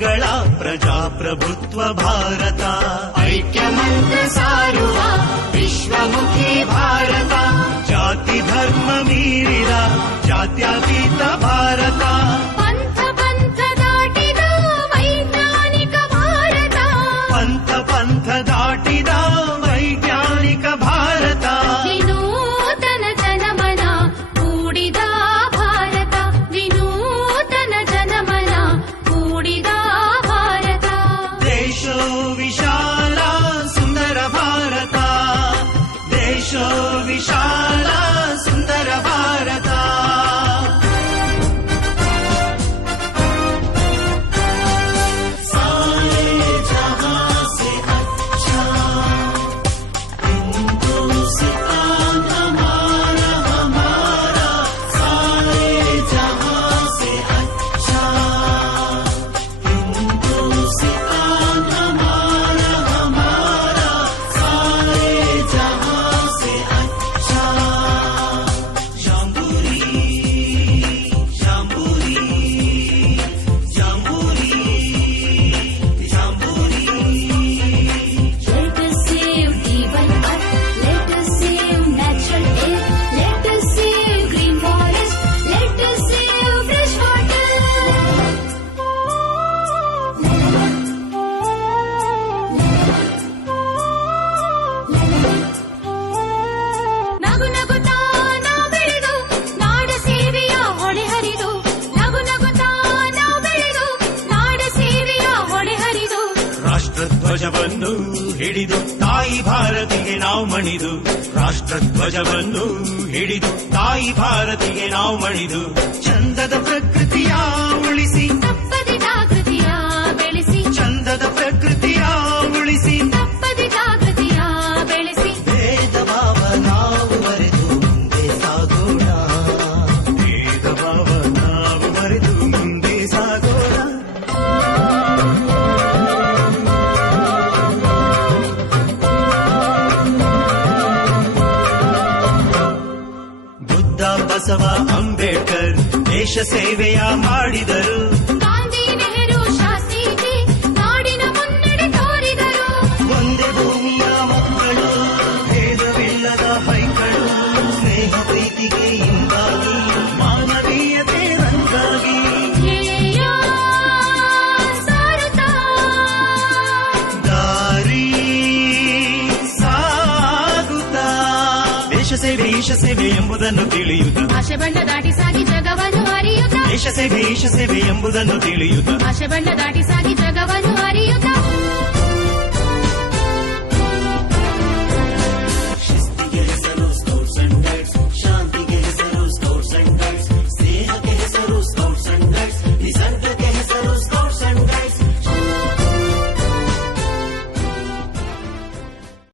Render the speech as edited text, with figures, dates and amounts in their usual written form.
ಆಸೆಗಳ ಪ್ರಜಾಪ್ರಭುತ್ವ ಭಾರತ, ಐಕ್ಯ ಮಂತ್ರ ಸಾರುವ ವಿಶ್ವಮುಖಿ ಭಾರತ, ಜಾತಿ ಧರ್ಮ ಮೀರಿದ ಜಾತ್ಯತೀತ ಭಾರತ, ಪಂಥ ದಾಟಿದ ವೈಜ್ಞಾನಿಕ ಭಾರತ, ಪಂಥ ದಾಟಿದ ವೈಜ್ಞಾನಿಕ ಭಾರತ, ವಿನೂತನ ಜನಮನ ಕೂಡಿದ ಭಾರತ, ವಿನೂತನ ಜನಮನ ಕೂಡಿದ ಭಾರತ, ದೇಶೋ ವಿಶಾಲ ಸುಂದರ ಭಾರತ, ದೇಶೋ ವಿಶಾಲ ಸುಂದರ ಭಾರತ. ರಾಷ್ಟ್ರಧ್ವಜವನ್ನು ಹಿಡಿದು ತಾಯಿ ಭಾರತಿಗೆ ನಾವು ಮಣಿದು, ರಾಷ್ಟ್ರಧ್ವಜವನ್ನು ಹಿಡಿದು ತಾಯಿ ಭಾರತಿಗೆ ನಾವು ಮಣಿದು, ಚಂದದ ಪ್ರಕೃತಿಯ ಉಳಿಸಿ ತಪ್ಪದೆ ಜಾಗೃತಿಯ ಬೆಳೆಸಿ, ಚಂದದ ಪ್ರಕೃತಿಯ ಉಳಿಸಿ ತಪ್ಪದೆ ಜಾಗೃತಿಯ ಬೆಳೆಸಿ, ಭೇದ ಭಾವ ನಾವು ಮರೆತು ಮುಂದೆ ಸಾಗೋಣ, ಭೇದ ಭಾವ ನಾವು ಮರೆತು ಮುಂದೆ ಸಾಗೋಣ. ಬಸವ ಅಂಬೇಡ್ಕರ್ ದೇಶ ಸೇವೆಯ ಮಾಡಿದರು, ಗಾಂಧಿ ನೆಹರು ಶಾಸ್ತ್ರೀಜಿ ನಾಡಿನ ಮುನ್ನಡೆ ತೋರಿದರು, ಒಂದೇ ಭೂಮಿಯ ಮಕ್ಕಳು ಭೇದವಿಲ್ಲದ ಹೈಕಳು, ಸ್ನೇಹ ಪ್ರೀತಿಗೆ ಇಂದಾಗಿ ಮಾನವೀಯತೆ ರಂಗಾಗಿ, ಧ್ಯೇಯ ಸಾರುತ್ತ ದಾರಿ ಸಾಗುತ್ತಾ, ದೇಶ ಸೇವೆ ಈಶ ಸೇವೆ ಎಂಬುದನ್ನು ತಿಳಿಯುತ್ತ, ಆಶೆ ಬಣ್ಣ ದಾಟಿ ಸಾಗಿ ಜಗವನ್ನು ಅರಿಯುತ್ತ, ದೇಶ ಸೇವೆ ಈಶ ಸೇವೆ ಎಂಬುದನ್ನು ತಿಳಿಯುತ್ತ, ಆಶೆ ಬಣ್ಣ ದಾಟಿ ಸಾಗಿ ಜಗವನ್ನು ಅರಿಯುತ್ತ.